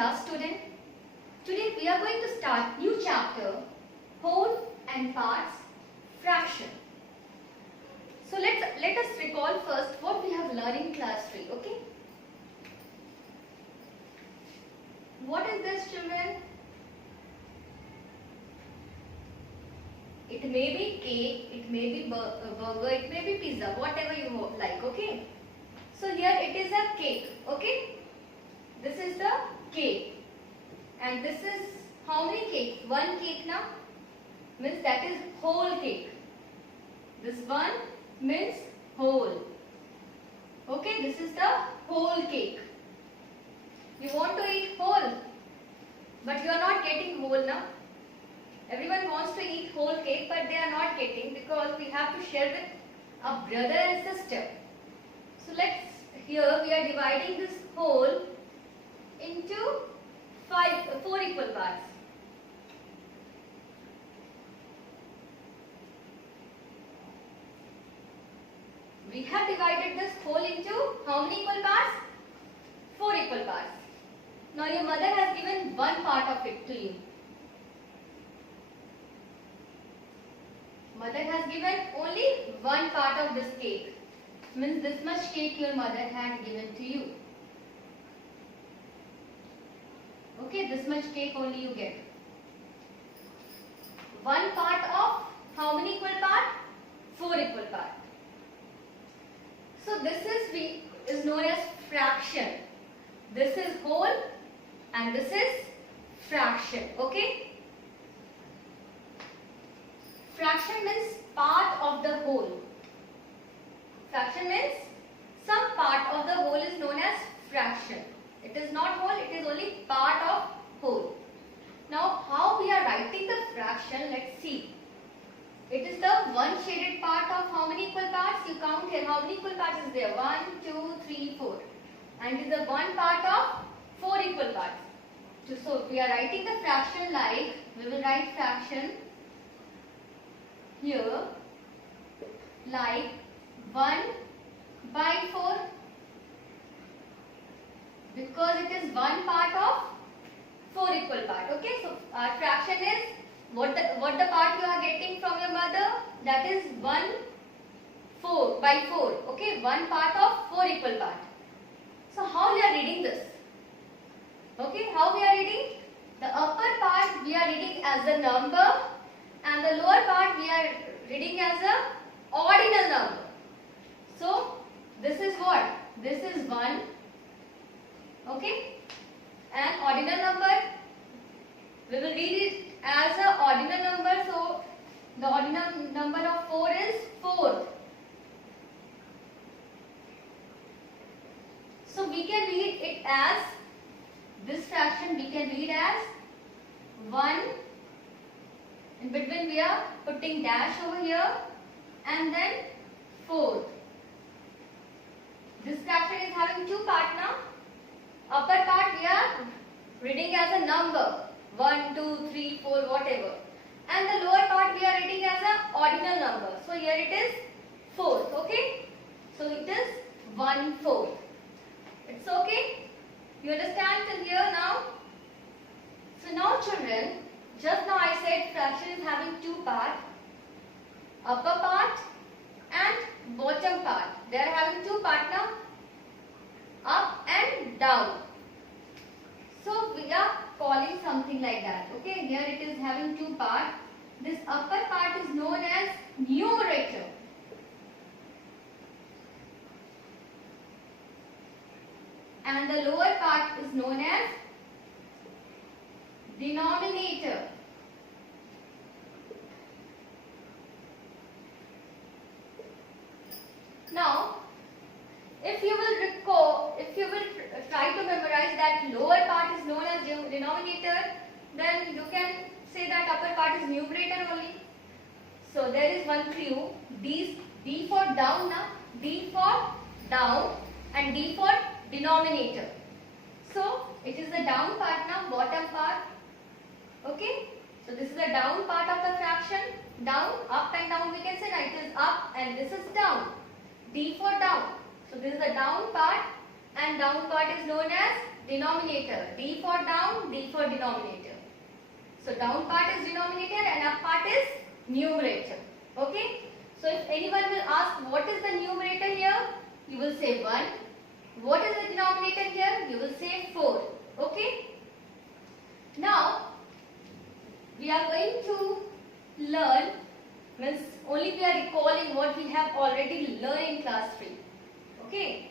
class student. Today we are going to start new chapter, whole and parts, fraction. So let us recall first what we have learned in class 3, okay? What is this, children? It may be cake, it may be burger, it may be pizza, whatever you like, okay? So here it is a cake, okay? This is the cake. And this is how many cakes? One cake now? Means that is whole cake. This one means whole. Okay, this is the whole cake. You want to eat whole, but you are not getting whole now. Everyone wants to eat whole cake, but they are not getting because we have to share with a brother and sister. So here we are dividing this whole into 4 equal parts. We have divided this whole into how many equal parts? 4 equal parts. Now your mother has given one part of it to you. Mother has given only one part of this cake. Means this much cake your mother had given to you. Okay, this much cake only you get. One part of how many equal part? 4 equal part. So this is known as fraction. This is whole and this is fraction. Okay. Fraction means part of the whole. Fraction means some part of the whole is known as fraction. It is not whole, it is only part of whole. Now how we are writing the fraction, let's see. It is the one shaded part of how many equal parts? You count here, how many equal parts is there? 1, 2, 3, 4. And it is the one part of 4 equal parts. So we are writing the fraction like, we will write fraction here like 1 by 4. Because it is one part of 4 equal part. Okay, so our fraction is what the part you are getting from your mother, that is 4 by 4. Okay, one part of 4 equal part. So how we are reading this? Okay, how we are reading? The upper part we are reading as a number and the lower part we are reading as a ordinal number. So this is what? This is 1. Okay, and ordinal number, we will read it as a ordinal number. So the ordinal number of 4 is 4. So we can read it as, this fraction we can read as 1, in between we are putting dash over here, and then 4. This fraction is having 2 parts now. Upper part we are reading as a number 1, 2, 3, 4, whatever, and the lower part we are reading as a ordinal number. So here it is 4. Okay, so it is 1/4. It's okay. You understand till here now? So now children, just now I said fraction is having 2 parts, upper part and bottom part. They are having 2 parts now, up and down. So we are calling something like that. Okay, here it is having 2 parts. This upper part is known as numerator. And the lower part is known as denominator. Now, if you will try to memorize that lower part is known as denominator, then you can say that upper part is numerator only. So there is one clue. D for down now. D for down and D for denominator. So it is the down part now, bottom part. Okay. So this is the down part of the fraction. Down, up and down we can say that it is up and this is down. D for down. So this is the down part and down part is known as denominator. D for down, D for denominator. So down part is denominator and up part is numerator. Okay. So if anyone will ask what is the numerator here, you will say 1. What is the denominator here? You will say 4. Okay. Now we are going to learn, means only we are recalling what we have already learned in class 3. Okay.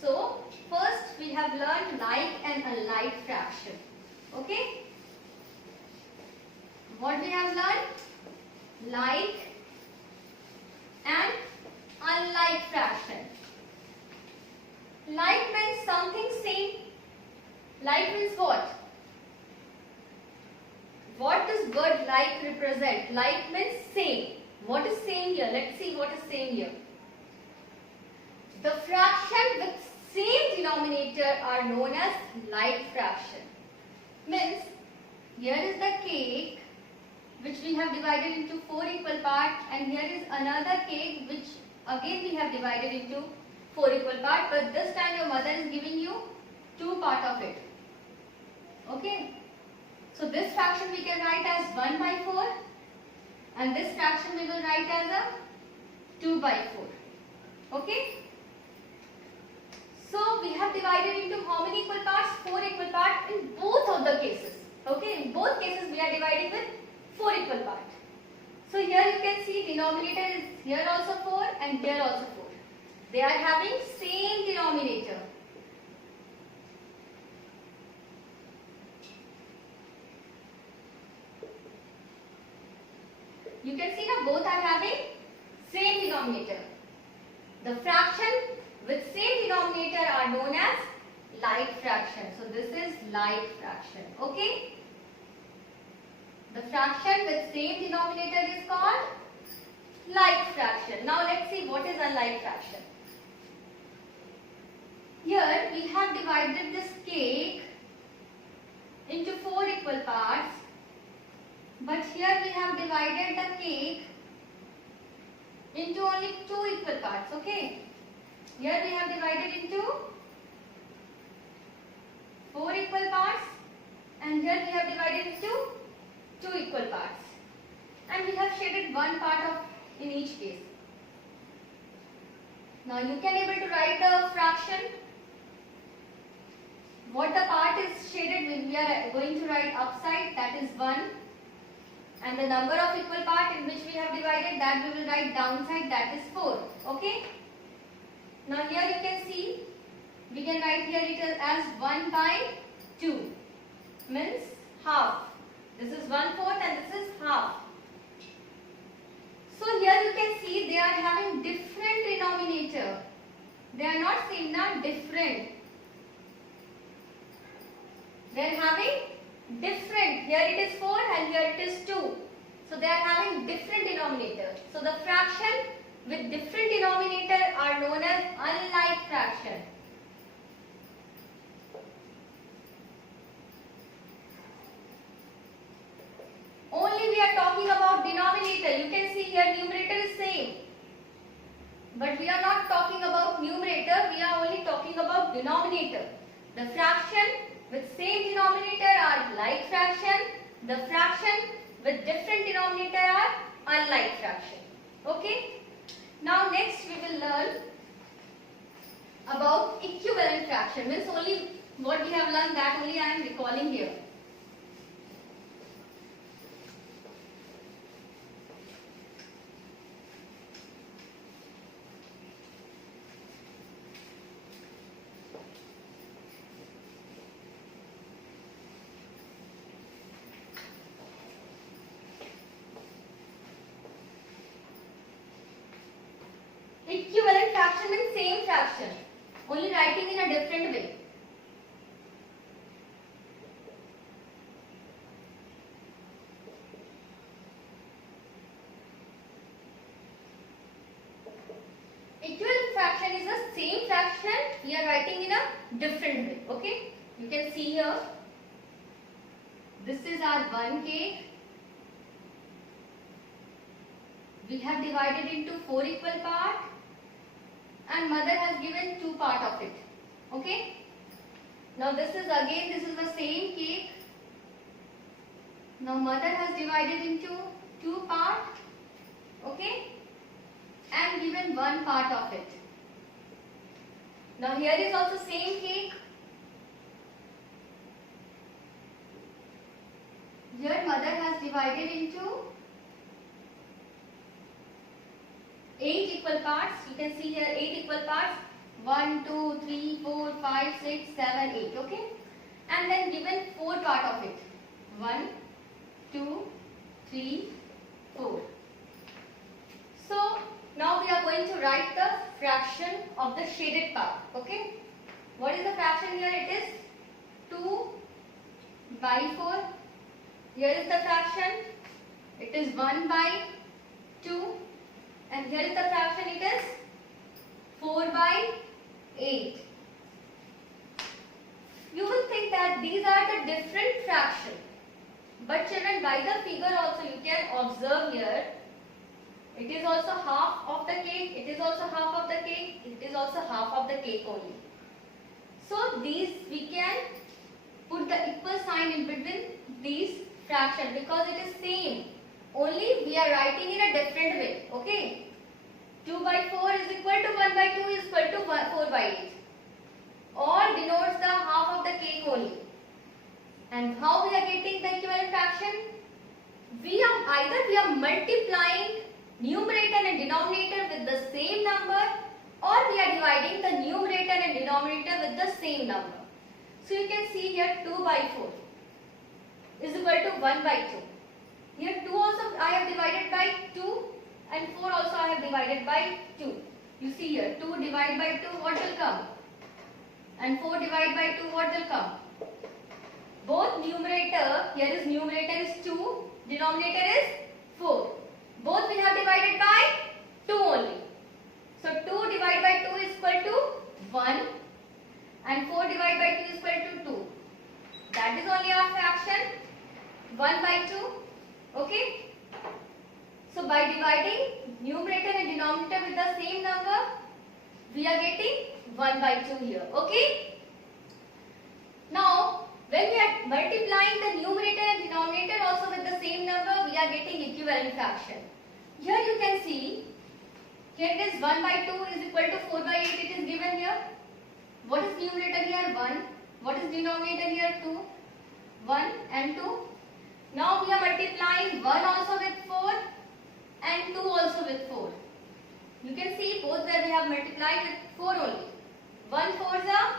So first we have learned like and unlike fraction. Okay. What we have learned? Like and unlike fraction. Like means something same. Like means what? What does word like represent? Like means same. What is same here? Let's see what is same here. The fraction with same denominator are known as like fraction. Means here is the cake which we have divided into 4 equal parts, and here is another cake which again we have divided into 4 equal parts, but this time your mother is giving you 2 part of it. Okay. So this fraction we can write as 1 by 4 and this fraction we will write as a 2 by 4. Okay. So we have divided into how many equal parts? 4 equal parts in both of the cases. Okay. In both cases we are dividing with 4 equal parts. So here you can see denominator is here also 4 and here also 4. They are having same denominator. You can see now both are having same denominator. The fraction with same denominator are known as like fraction. So this is like fraction. Okay. The fraction with same denominator is called like fraction. Now let's see what is unlike fraction. Here we have divided this cake into 4 equal parts, but here we have divided the cake into only 2 equal parts. Okay. Here we have divided into 4 equal parts and here we have divided into 2 equal parts, and we have shaded 1 part of in each case. Now you can able to write the fraction. What the part is shaded with, we are going to write upside, that is 1, and the number of equal part in which we have divided, that we will write downside, that is 4. Okay. Now here you can see we can write here it as 1 by 2, means half. This is 1/4 and this is half. So here you can see they are having different denominator. They are not same, not different. They are having different. Here it is 4 and here it is 2. So they are having different denominator. So the fraction with different denominator are known as unlike fraction. Only we are talking about denominator. You can see here numerator is same. But we are not talking about numerator. We are only talking about denominator. The fraction with same denominator are like fraction. The fraction with different denominator are unlike fraction. Okay. Now next we will learn about equivalent fraction. Means only what we have learned, that only I am recalling here. Equivalent fraction means same fraction, only writing in a different way. Equivalent fraction is the same fraction, we are writing in a different way. Okay, you can see here, this is our 1 cake. We have divided into 4 equal parts and mother has given 2 part of it. Okay. Now this is the same cake. Now mother has divided into two parts, okay, and given one part of it. Now here is also same cake. Here mother has divided into 8 equal parts. You can see here 8 equal parts. 1, 2, 3, 4, 5, 6, 7, 8. Okay. And then given 4 part of it. 1, 2, 3, 4. So now we are going to write the fraction of the shaded part. Okay. What is the fraction here? It is 2 by 4. Here is the fraction. It is 1 by 2. And here is the fraction. It is 4 by 8. You will think that these are the different fractions. But children, by the figure also you can observe here. It is also half of the cake. It is also half of the cake. It is also half of the cake only. So these we can put the equal sign in between these fractions because it is same. Only we are writing in a different way. Okay. 2 by 4 is equal to 1 by 2 is equal to 4 by 8. All denotes the half of the cake only. And how we are getting the equivalent fraction? We are multiplying numerator and denominator with the same number, or we are dividing the numerator and denominator with the same number. So you can see here 2 by 4 is equal to 1 by 2. Here 2 also I have divided by 2 and 4 also I have divided by 2. You see here 2 divided by 2, what will come? And 4 divided by 2, what will come? Both numerator, here is numerator is 2, denominator is 4. Both we have divided by 2 only. So 2 divided by 2 is equal to 1 and 4 divided by 2 is equal to 2. That is only our fraction 1 by 2. Okay. So by dividing numerator and denominator with the same number, we are getting 1 by 2 here. Okay. Now when we are multiplying the numerator and denominator also with the same number, we are getting equivalent fraction. Here you can see, here it is 1 by 2 is equal to 4 by 8, it is given here. What is numerator here? 1. What is denominator here? 2. 1 and 2. Now we are multiplying 1 also with 4 and 2 also with 4. You can see both where we have multiplied with 4 only. 1 4s are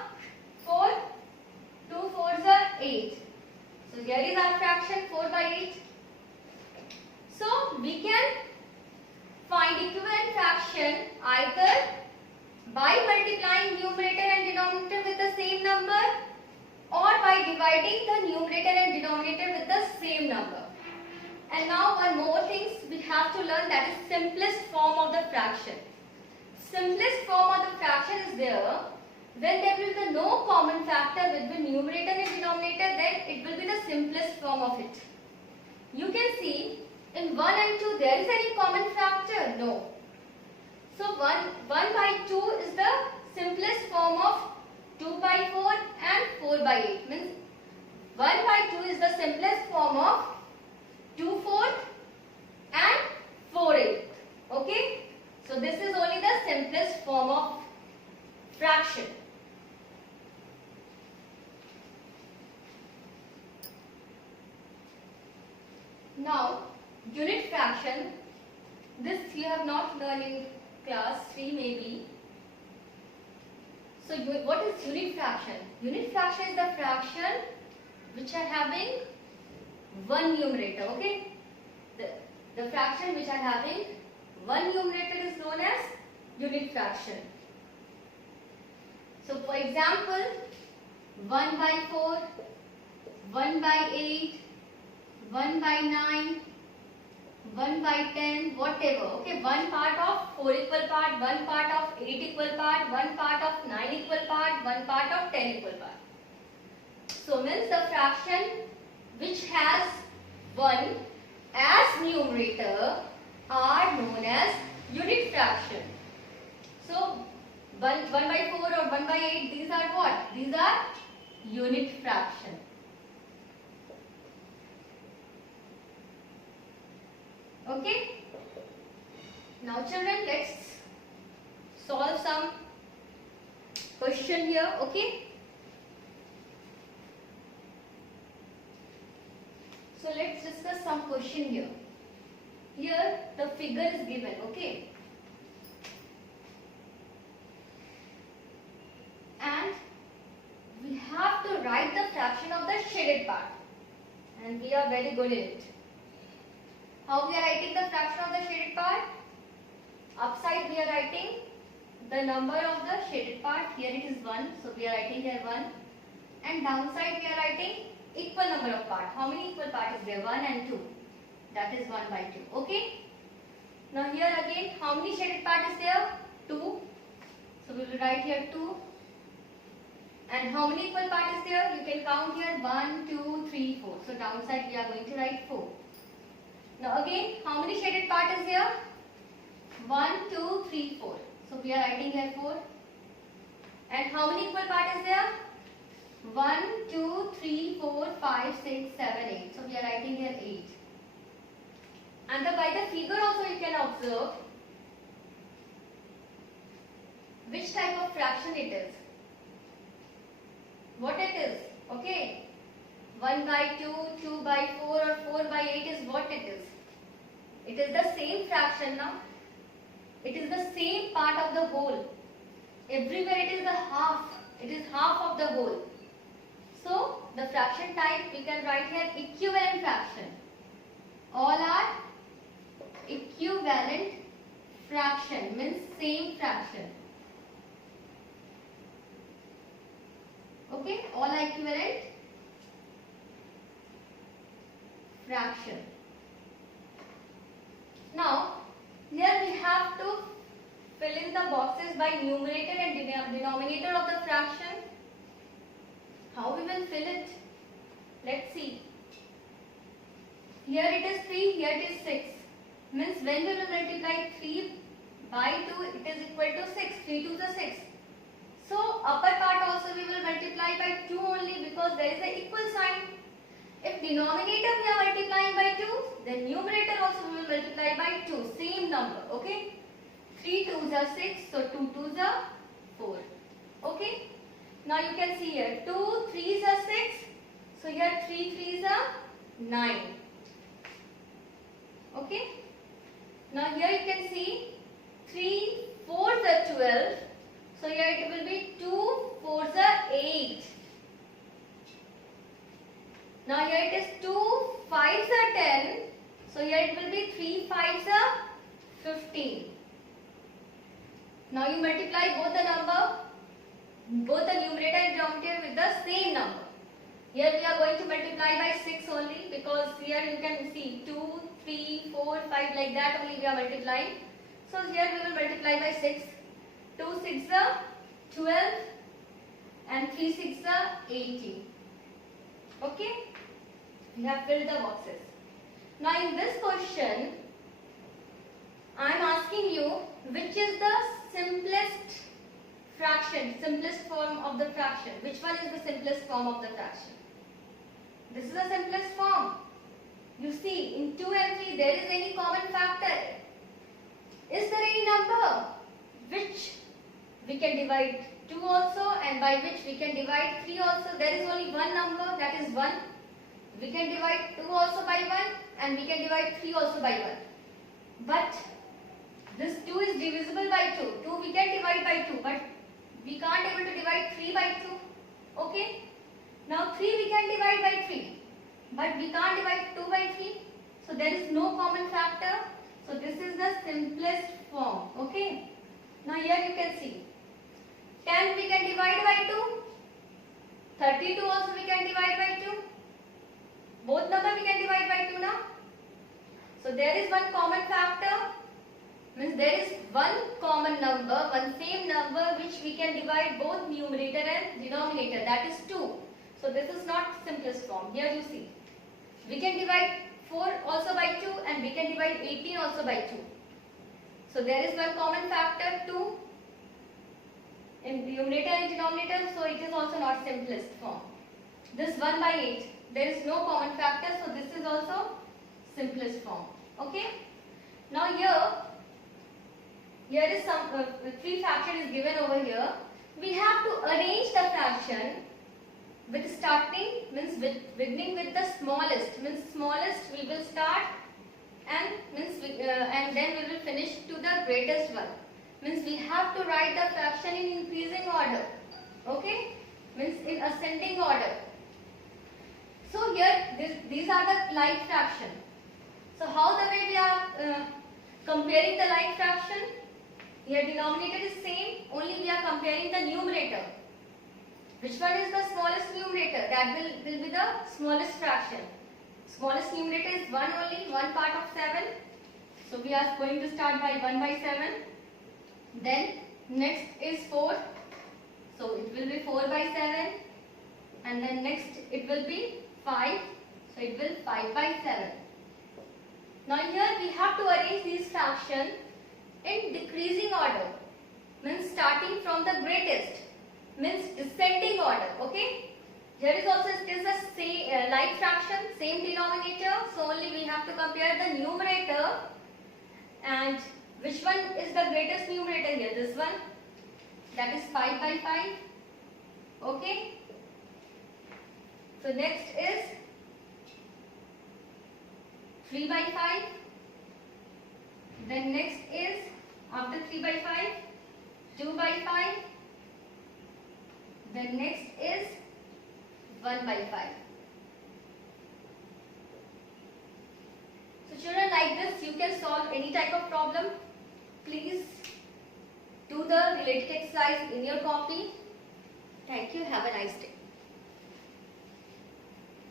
4, 2 4s are 8. So here is our fraction 4 by 8. So we can find equivalent fraction either by multiplying numerator and denominator with the same number or by dividing the numerator and denominator with the same number. And now one more thing we have to learn, that is simplest form of the fraction. Simplest form of the fraction is there when there will be no common factor between numerator and denominator, then it will be the simplest form of it. You can see in 1 and 2 there is any common factor? No. So 1 by 2 is the simplest form of 2 by 4 and 4 by 8. Means 1 by 2 is the simplest form of 2/4 and 4/8. Okay. So this is only the simplest form of fraction. Now unit fraction, this you have not learned in class 3 maybe. So what is unit fraction? Unit fraction is the fraction which are having one numerator. Okay, the fraction which are having one numerator is known as unit fraction. So for example, 1 by 4, 1 by 8, 1 by 9, 1 by 10, whatever. Okay, one part of 4 equal part, one part of 8 equal part, one part of 9 equal part, one part of 10 equal part. So means the fraction which has 1 as numerator are known as unit fraction. So 1 by 4 or 1 by 8, these are what? These are Okay. Now children, let's solve some question here. Okay. So let's discuss some question here. Here the figure is given. Okay. And we have to write the fraction of the shaded part. And we are very good in it. How we are writing the fraction of the shaded part? Upside we are writing the number of the shaded part. Here it is 1. So we are writing here 1. And downside we are writing equal number of part. How many equal part is there? 1 and 2. That is 1 by 2. Okay. Now here again, how many shaded part is there? 2. So we will write here 2. And how many equal part is there? You can count here 1, 2, 3, 4. So downside we are going to write 4. Now again, how many shaded part is there? 1, 2, 3, 4. So we are writing here 4. And how many equal part is there? 1, 2, 3, 4, 5, 6, 7, 8. So we are writing here 8. And by the figure also you can observe which type of fraction it is. What it is. Okay. 1 by 2, 2 by 4 or 4 by 8 is what it is. It is the same fraction now. It is the same part of the whole. Everywhere it is the half. It is half of the whole. So the fraction type we can write here equivalent fraction. All are equivalent fraction, means same fraction. Okay, all are equivalent fraction. Now here we have to fill in the boxes by numerator and denominator of the fraction. How we will fill it? Let's see. Here it is 3, here it is 6. Means when we will multiply 3 by 2, it is equal to 6. 3 to the 6. So upper part also we will multiply by 2 only, because there is an equal sign. If denominator we are multiplying by 2, then numerator also we will multiply by 2. Same number. Okay. 3 2s are 6. So 2 2s are 4. Okay. Now you can see here 2 3s are 6. So here 3 3s are 9. Okay. Now here you can see 3 4s are 12. So here it will be 2 4s are 8. Now here it is 2 5s are 10. So here it will be 3 5s are 15. Now you multiply both the number, both the numerator and denominator with the same number. Here we are going to multiply by 6 only, because here you can see 2, 3, 4, 5 like that only we are multiplying. So here we will multiply by 6. 2 6 are 12 and 3 6 are 18. Okay. We have filled the boxes. Now in this question, I am asking you which is the simplest fraction, simplest form of the fraction. Which one is the simplest form of the fraction? This is the simplest form. You see, in 2 and 3 there is any common factor. Is there any number which we can divide 2 also, and by which we can divide 3 also? There is only one number, that is 1. We can divide 2 also by 1, and we can divide 3 also by 1. But this 2 is divisible by 2. 2 we can divide by 2, but we can't able to divide 3 by 2. Okay. Now 3 we can divide by 3, but we can't divide 2 by 3. So there is no common factor. So this is the simplest form. Okay. Now here you can see 10 we can divide by 2. 32 also we can divide by 2. Both number we can divide by 2 now. So there is one common factor. Means there is one common number, one same number which we can divide both numerator and denominator, that is 2. So this is not simplest form. Here you see, we can divide 4 also by 2, and we can divide 18 also by 2. So there is one common factor 2 in numerator and denominator, so it is also not simplest form. This 1 by 8, there is no common factor, so this is also simplest form. Okay. Now here is some 3 fraction is given over here. We have to arrange the fraction with starting means with beginning with the smallest, means smallest we will start and and then we will finish to the greatest one. Means we have to write the fraction in increasing order. Okay, means in ascending order. So here these are the like fraction. So how the way we are comparing the like fraction? Here denominator is same, only we are comparing the numerator. Which one is the smallest numerator? That will be the smallest fraction. Smallest numerator is 1 only, 1 part of 7. So we are going to start by 1 by 7. Then next is 4. So it will be 4 by 7. And then next it will be 5. So it will 5 by 7. Now here we have to arrange these fractions in decreasing order. Means starting from the greatest. Means descending order. Okay. Here is also it is the same like fraction, same denominator. So only we have to compare the numerator. And which one is the greatest numerator here? This one. That is 5 by 5. Okay. So next is 3 by 5. Then next is after 3 by 5, 2 by 5. Then next is 1 by 5. So children, like this you can solve any type of problem. Please do the related exercise in your copy. Thank you. Have a nice day.